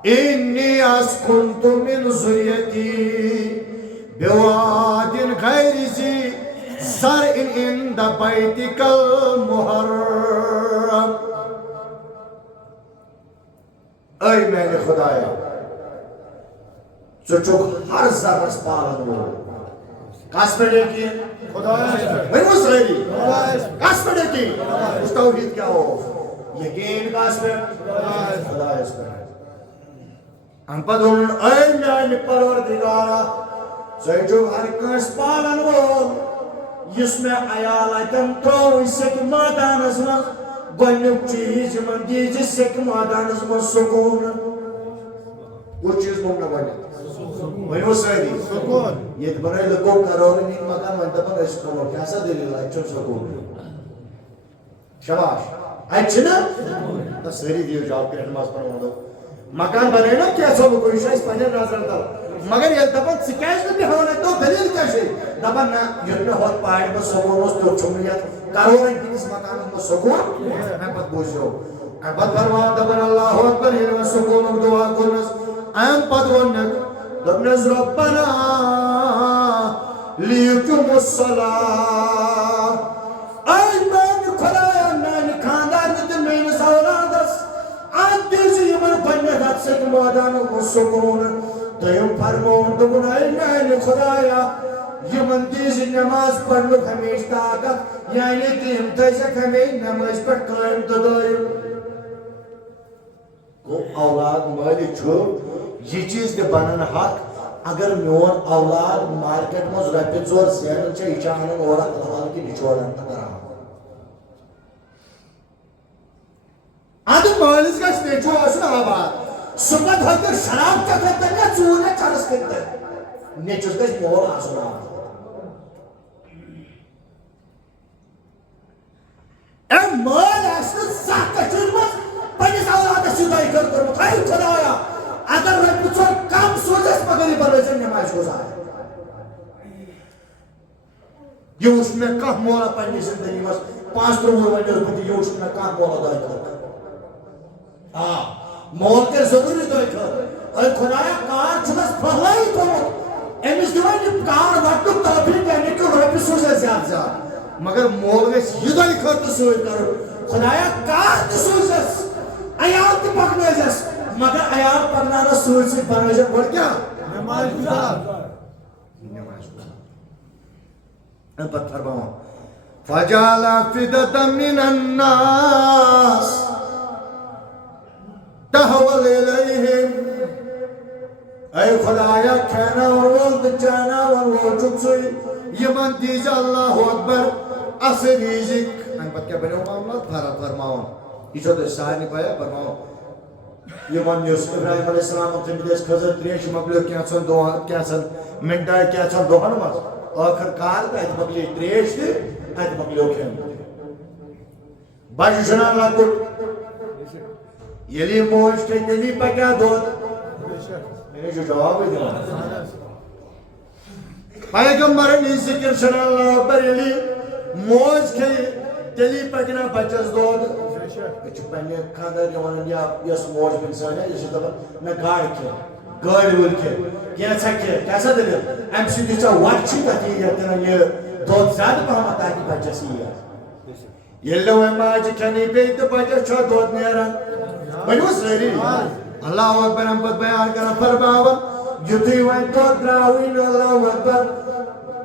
انی اسکنت من ذریتی بواد غیر ذی زرع عند بیتک المحرم اے میں نے خدایا ژٕ ہر ذرس پالن وول کس پہ یقین ورنو ساری کس پہ یقین اس توحید کیا ہو یقین کس پہ خدایس پہ ام پتہ ووٚنُن اے میانہِ پروردگارا ژٕ ہر کٲنٛسہِ پالن وول یُس مےٚ عیال اتٮ۪ن ترٛووُے سیٚکہِ مٲدانس منٛز گۄڈنیُک چیٖز یِمن دیٖزِ سیٚکہِ مٲدانس منٛز سکوٗن کُس چیٖز موٚگ مےٚ گۄڈنیٚتھ ؤنِو سٲری ییٚتہِ بنٲے لُکو کَرورن ہِنٛدۍ مکان وۄنۍ دپان أسۍ کٕنو کیٛاہ سا دٔلیٖل اَتہِ چھُنہٕ سکوٗن شاباش اَتہِ چھِنہٕ تہٕ سٲری دِیِو جواب کٔرِتھ منٛز پَنُن وَنو مکان بنٲے نا کینٛژھو لُکو یہِ چھُ اَسہِ پنٛنٮ۪ن نظرن تل مگر ییٚلہِ دپان ژٕ کیٛازِ نہٕ بیٚہوان اَتہِ دوٚپ دٔلیٖل کیٛاہ چھے دپان نہ ییٚلہِ مےٚ ہۄتھ پارِ منٛز سکوٗن اوس تیُتھ چھُم نہٕ یتھ کَرورن ہِنٛدِس مکانس منٛز سکوٗن اَمہِ پتہٕ بوٗزِو اَمہِ پتہٕ فرماوان دپان اللہ اکبر ییٚلہِ وۄنۍ سکوٗنُک دُعا کوٚرنَس اَمہِ پتہٕ ووٚننَکھ دوٚپنَس رۄبنا لیکُم الصلاة اے میانہِ خۄدایا میانہِ خاندارنہِ تہٕ میٲنِس اولادس اتھ دیٖزِ یِمن گۄڈنٮ۪تھ اتھ سیٚکہِ مٲدانس منٛز سکوٗن دوٚیِم فرمووُن دوٚپُن اے میانہِ خۄدایا یِمن دیٖزِ نٮ۪ماز پرنُک ہمیشہِ طاقت یعنی کہِ یِم تھٲیزٮ۪کھ ہمیشہِ نٮ۪مازِ پٮ۪ٹھ قٲیِم تہٕ دٲیِم گوٚو اولاد مٲلِک چھُ یہِ چیٖز تہِ بنان حق اگر میون اولاد مارکیٹ منٛز رۄپیہِ ژور زینان چھِ یہِ چھِ انان اورٕ الحال کہِ نِچوڑن تہٕ کران ادٕ مٲلِس گژھِ نیٚچوٗ آسُن آباد سُہ پتہٕ ہیٚکہِ شراب چٮ۪تھ ہیٚکہِ نہ ژوٗر ہیٚکہِ چرس کٔرِتھ نیٚچوِس گژھِ مول آسُن آباد اے مٲلۍ آسہِ نہٕ زانٛہہ کٔشیٖرِ منٛز پننِس اولادس یوٗتاہ اِکر کوٚرمُت ہے خۄدایا اگر رۄپیہِ ژور کم سوزٮ۪س مگر یہِ بنٲیزٮ۪ن نٮ۪مازِ گُزار یہِ وٕچھ مےٚ کانٛہہ مولا پننہِ زندگی منٛز 35 وُہُر وۄنۍ اوسُس بہٕ تہِ یہِ وٕچھ مےٚ کانٛہہ مولا دۄیہِ خٲر مول کر ضروٗری دۄیہِ خٲر اے خۄدایا کار چھُنس پھٔہلٲیی تھوٚمُت أمِس دِوان یہِ کار وٹنُک توفیٖق یعنی کہِ رۄپیہِ سوزٮ۪س زیادٕ زیادٕ مگر مول گژھِ یہِ دۄیہِ خٲر تہِ سۭتۍ کرُن خۄدایا کار تہِ سوزٮ۪س عیال تہِ پکنٲیزٮ۪س مگر عیال پکناونس سۭتۍ سۭتۍ بنٲیزٮ۪کھ گۄڈٕ کیٛاہ نٮ۪مازِ گُزار اَمہِ پتہٕ فرماوان فجعل أفئدة من الناس تهوي إليهم اے خدایا کھیناون وول تہٕ چاناون وول چھُکھ ژٕے یِمن دیٖزِ اللہ اکبر اصل رزق اَمہِ پتہٕ کیٛاہ بنیو معاملات فرماوان یہِ چھو تۄہہِ سارنٕے پَیہ فرماوان یِمن یُس ابراہیم علیہ السلامن تھٔمٕتۍ ٲسۍ کھٔزٕر تریش مۄکلیو کینٛژھن دۄہن کینٛژھن مِنٹن کینٛژھن دۄہن منٛز ٲخٕر کار تہٕ اَتہِ مۄکلے تریش تہِ اَتہِ مۄکلیو کھٮ۪ن بچہِ چھُنہ لۄکُٹ ییٚلہِ یہِ موج کھیٚیہِ تیٚلی پکیٛاہ دۄد مےٚ چھُ جوابٕے دِوان پیغمبرن ہِنٛز ذِکر چھنہ اللہ اکبر ییٚلہِ موج کھیٚیہِ تیٚلی پکہِ نہ بچس دۄد أسۍ چھِ پننہِ خاندارنہِ ونان یا یۄس موج بیٚنہِ سٲنۍ یہِ چھِ دپان مےٚ گاڈٕ کھٮ۪ہ گٲڑۍ وٲلۍ کھٮ۪ہ کینٛژھا کھٮ۪ہ کیٛاہ سا دٔلیٖل اَمہِ سۭتۍ یہِ ژےٚ وۄٹھ تتھ یی یہِ دۄد زیادٕ پہمتھ تاکہِ بچس یی ییٚلہِ نہٕ وۄنۍ ماجہِ کھٮ۪نٕے پیٚیہِ تہٕ بچس چھا دۄد نیران ؤنِو سٲری اللہ اکبر اَمہِ پتہٕ بیان کران فرماوان یُتھُے وۄنۍ دۄد درٛاوٕے نہٕ اللہ اکبر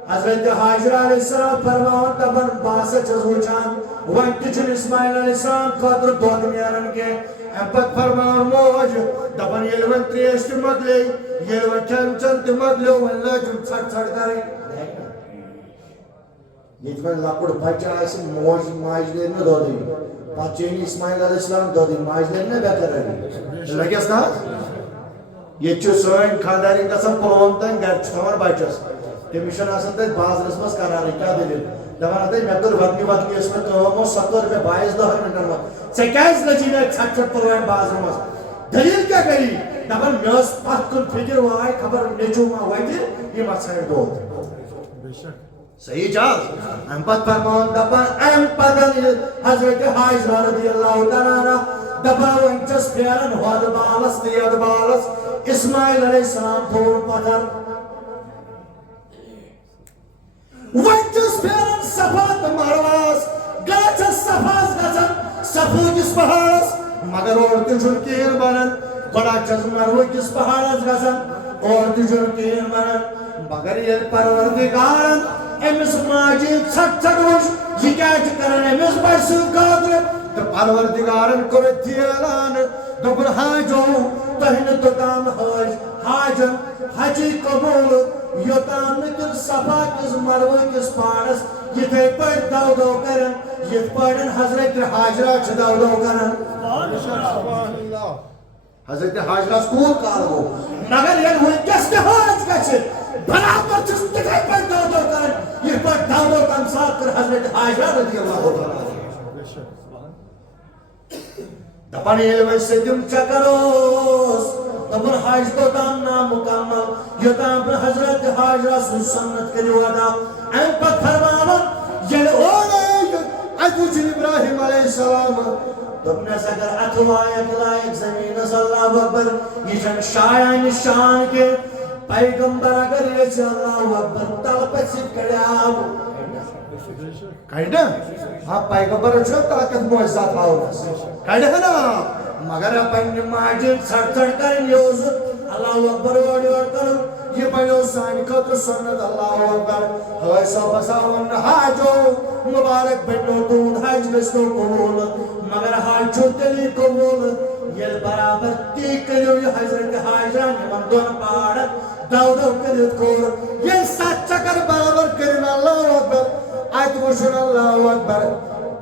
حضرت حاجرہ علیہ السلام فرماوان دپان بہٕ ہسا چھس وٕچھان وۄنۍ تہِ چھُنہٕ اسماعیل علیہ السلام خٲطرٕ دۄد نیران کینٛہہ اَمہِ پتہٕ فرماوان موج دپان ییٚلہِ وۄنۍ تریش تہِ مۄکلے ییٚلہِ وۄنۍ کھٮ۪ن چٮ۪ن تہِ مۄکلیو وۄنۍ لٲجِم ژھٹ ژھٹ کرٕنۍ ییٚتہِ وۄنۍ لۄکُٹ بچہِ آسہِ موج ماجہِ نیرِ نہٕ دۄدٕے پتہٕ چیٚیہِ نہٕ اسماعیل علیہ السلام دۄدٕے ماجہِ نیرِ نہ بےقرٲری لگٮ۪س نہ حظ ییٚتہِ چھُ سٲنۍ خاندارِنۍ گژھان پُلووم تام گرِ چھُ تھاوان بچس تٔمِس چھُنہٕ آسان تتہِ بازرس منٛز کرارٕے کیٛاہ دٔلیٖل دپان ہتے مےٚ کٔر وتنہِ وتنہِ ٲس مےٚ کٲم اوس سۄ کٔر مےٚ 22-10 مِنٹن منٛز ژےٚ کیٛازِ لٔجی مےٚ ژھٹ ژھٹ پُلوامہِ بازرٕ منٛز دٔلیٖل کیٛاہ کری دپان مےٚ ٲس پتھ کُن فِکر واے خبر نیٚچوٗ ما وتہِ یہِ ما ژھانڈِ دۄد صحیح چھا اَمہِ پتہٕ فرماوان دپان اَمہِ پتہٕ حضرت حاجرہ رضی اللہ تعالیٰ عنہ دپان وۄنۍ چھس پھیران ہۄدٕ بالس تہٕ یتھ بالس اسماعیل علیہ السلام تھوٚوُن پتھر وۄنۍ چھُس پھیران صفا تہٕ مروہس گژھان چھس صفاہس گژھان صفہٕ پہاڑس مگر اورٕ تہِ چھُنہٕ کِہیٖنۍ بنان گۄڈٕ چھس مروہ کِس پہاڑس گژھان اور تجھر کین مرن مگر یہ پروردگارن امس ماجی چھٹ چھٹ وش یہ کیا کرن امس بڑھ قادر تو پروردگارن کرت اعلان دبر حاجو تہن توتام حاجن حجی قبول یوتام نکل صفا کس مروہ کس پانس یہ تھے پڑھ دو دو کرن یہ پڑھن حضرت حاجرہ چھ دو دو کرن حضرت حاجرہ سکول کار ہو مگر یہ ہوئی کس کے حاج کا چھے برابر چھ تکھے پڑھ دو دو کرن یہ پڑھ دو دو کم ساتھ کر حضرت حاجرہ رضی اللہ تعالیٰ دپن علم سدم چکروس دپن حج تو تام نامکمل یوتام حضرت حاجرہ سن سنت کریو ادا ام پت فرماون یل اولے ادوچ ابراہیم علیہ السلام دپنس اگر اتوایت لائق زمین اللہ اکبر یہ جن شایان شان کے پیغمبر اگر یہ چھ اللہ اکبر تلپت سید کڑیاب کہنا ہاں پیغمبر چھو طاقت معجزات آورس کہنا مگر اپنی ماجد سڑ سڑ کرن یوز اللہ اکبر وڑی وڑ کرن یہ بنیو سانی خطر سنت اللہ اکبر ہوئی سو بساون حاجو مبارک بنو دون حج بسنو قبول مگر حاج چھو تلی قبول یہ برابر تیک کریو یہ حضرت حاجران من دون پاڑت دو دو کریت کور یہ سچ چکر برابر کرن اللہ اکبر آیت وشن اللہ اکبر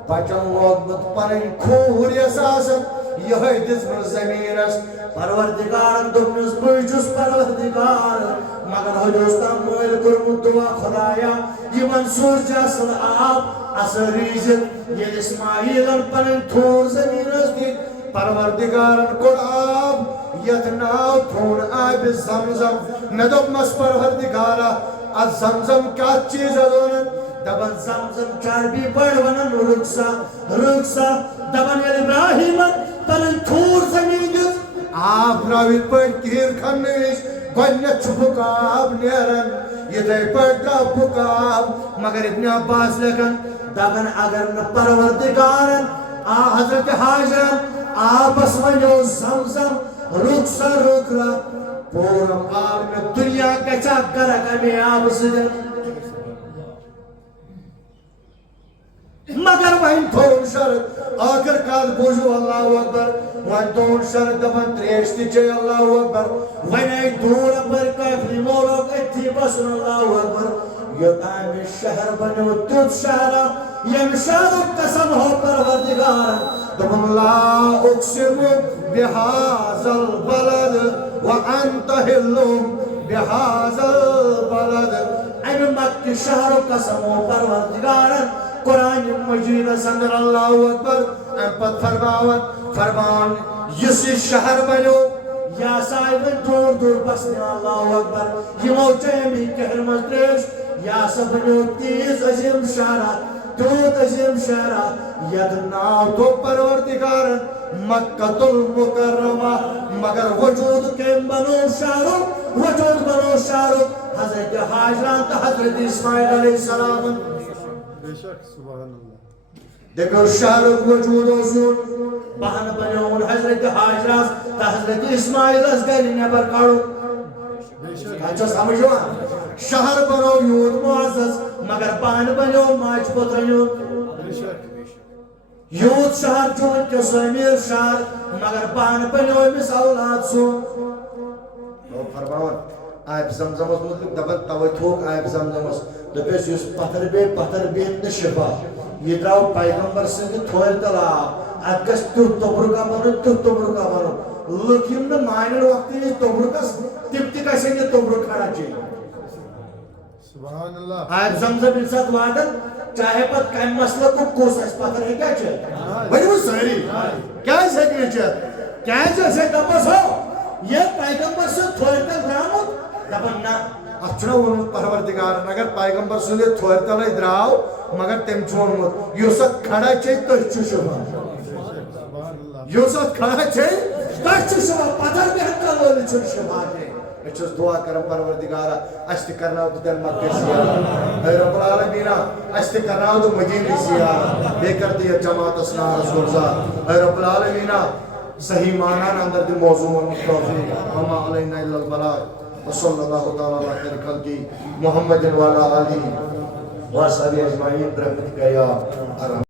بچن لوگمت پنن کھور یساسن یہ دزمن زمینس پروردگارن دمنس بجس پروردگار مگر حجوستان مویل کرمت دعا خدایا یہ منصور جاسن آپ اثر ریزن یہ اسماعیلن پنن تھور زمینس دی پروردگارن کڑ آب یتناو تھون آب زمزم ندمس پروردگارا از زمزم کا چیز ادونن دبن زمزم چاربی بڑھ ونن رکسا دبن ابراہیم پنن تھور زمین جس آپ راوید پر کیر کھنیش گونیت چھپک آب نیرن یہ دے پر ڈاپک آب مگر ابن عباس لکن دبن اگر پروردگارن حضرت حاجرن آپس ونیو زمزم رکسا رکرا پورم عالم دنیا کچا کرکمی آب سدن مگر وہیں تھون شرط آخر کار بوجھو اللہ اکبر وہیں تھون شرط دفن تریشتی چھے اللہ اکبر وہیں دور اکبر کافری مولوک اتھی بسن اللہ اکبر یہ تائم شہر بنو تیت شہرہ یم شہر قسم ہو پروردگار دفن لا اقسم بحاظ البلد وانت حلوم بحاظ البلد ام مکی شہر قسم ہو پروردگار قرآن مجید سندر اللہ اکبر ام پت فرمان یسی شہر بنو یا صاحب دور دور بسنے اللہ اکبر یہ موچے میں کہر مزدریش یا سبنو تیز عظیم شہرہ توت عظیم شہرہ ید ناو تو پروردگار مکہ المکرمہ مگر وجود کے بنو شہرو حضرت حاجران تا حضرت اسماعیل علیہ السلام سبحان اللہ دیکھو شہرک وجود حضور بہن بنیون حضرت حاجراز تا حضرت اسماعیل از گلی نبر کارو کانچہ سمجھو شہر بنو یود معزز مگر بہن بنیون ماج پترینون یود شہر چون کیو سمیر شہر مگر بہن بنیون مس اولاد سون فرماون آئب زمزمس مطلق دبن توی تھوک آئب زمزمس دپیس یس پتر بیت نشفا یہ دراو پیغمبر سنگی تھوئر تلا ادگش تبرکا بنو لکھیم نا مائنر وقتی یہ تبرکس تبتی کا سنگی تبرک کھڑا چاہیے سبحان اللہ آئب زمزم انسات وعدن چاہے پت کئی مسئلہ کو کوس اس پتر ہے کیا چاہے بھائی وہ سہری کیا سکنے چاہے کیا جیسے دپس ہو یہ پیغمبر سے تھوئر تل درامت دپن نا اچھنا ونمت پروردگار اگر پیغمبر سندے تھوئر تلائی دراؤ مگر تم چھوڑمت یوسط کھڑا چاہی تو چشبہ یوسط کھڑا چاہی تو چشبہ پتر بھی ہم کلولی چشبہ آگے اچھوز دعا کرم پروردگارا اشتی کرنا تو در مکہ سیارہ اے رب العالمینہ اشتی کرنا تو مدینی سیارہ بے کر دیا جماعت اسنا رسول زار اے رب العالمینہ صحیح معنی اندر دی موضوع مستوفی وما علینا الا البلاغ وصلی اللہ تعالی علی خیر خلقی محمد وعلی آلہ وصحبہ اجمعین برحمتک یا ارحم